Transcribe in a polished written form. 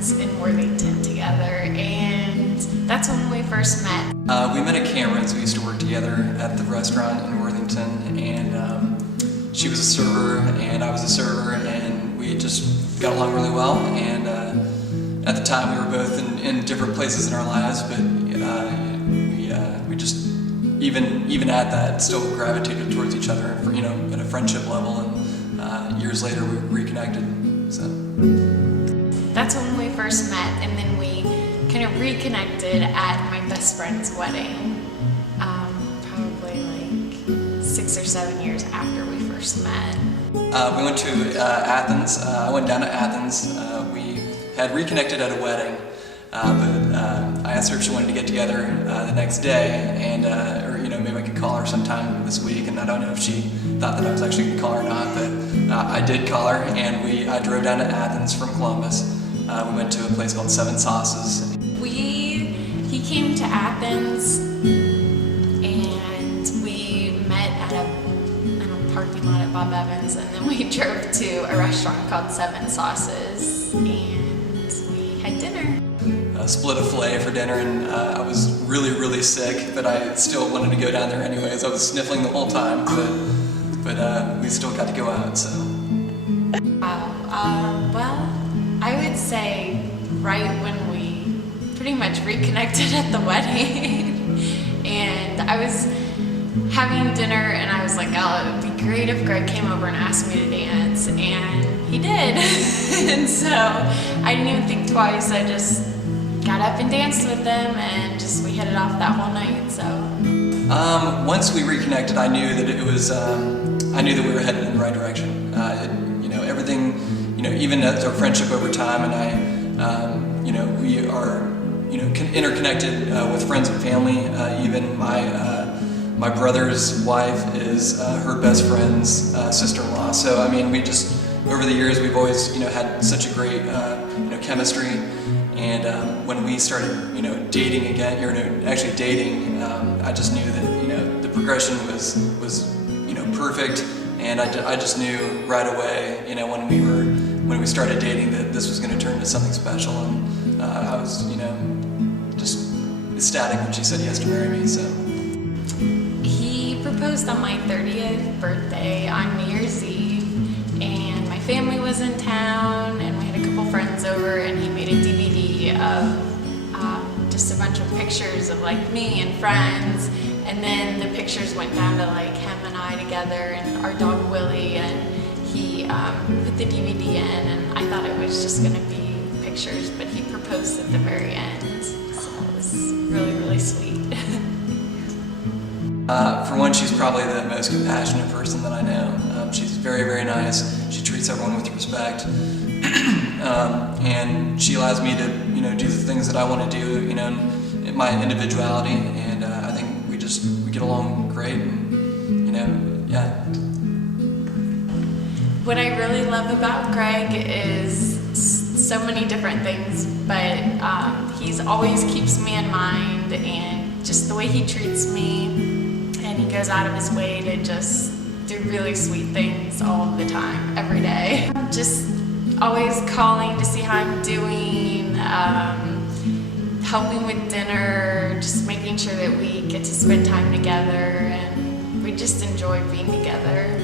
friends in Worthington together, and that's when we first met. We met at Cameron's. We used to work together at the restaurant in Worthington, and she was a server and I was a server, and we just got along really well. And at the time, we were both in different places in our lives, but we just even at that still gravitated towards each other, for, at a friendship level. And years later, we reconnected. So that's when we first met, and then we kind of reconnected at my best friend's wedding, probably like 6 or 7 years after we first met. We went to Athens. I went down to Athens. We had reconnected at a wedding, but I asked her if she wanted to get together the next day, and or maybe I could call her sometime this week. And I don't know if she thought that I was actually going to call her or not, but I did call her, and I drove down to Athens from Columbus. We went to a place called Seven Sauces. He came to Athens, and we met at a parking lot at Bob Evans, and then we drove to a restaurant called Seven Sauces, and we had dinner. Split a filet for dinner, and I was really sick, but I still wanted to go down there anyways. I was sniffling the whole time, but we still got to go out. So. Well, I would say right when we pretty much reconnected at the wedding, and I was having dinner, and I was like, oh, it would be great if Greg came over and asked me to dance, and he did. And so I didn't even think twice. I just got up and danced with them, and we hit it off that whole night. So once we reconnected, I knew that it was I knew that we were headed in the right direction. Everything, even as our friendship over time, and I, we are, interconnected with friends and family. Even my brother's wife is her best friend's sister-in-law. So I mean, we just over the years we've always had such a great chemistry. And when we started dating again, or actually dating, I just knew that the progression was perfect. And I just knew right away, when we started dating, that this was going to turn into something special. And I was, just ecstatic when she said yes to marry me. So he proposed on my 30th birthday on New Year's Eve, and my family was in town, and we had a couple friends over, and he made a DVD of just a bunch of pictures of like me and friends. And then the pictures went down to like him and I together and our dog Willie, and he put the DVD in, and I thought it was just going to be pictures, but he proposed at the very end, so it was really sweet. For one, she's probably the most compassionate person that I know. She's very nice. She treats everyone with respect, and she allows me to do the things that I want to do, in my individuality, and I think we get along great, and yeah. What I really love about Greg is so many different things, but he's always keeps me in mind, and just the way he treats me, and he goes out of his way to just do really sweet things all the time, every day. Just always calling to see how I'm doing, helping with dinner, just making sure that we get to spend time together, and we just enjoy being together.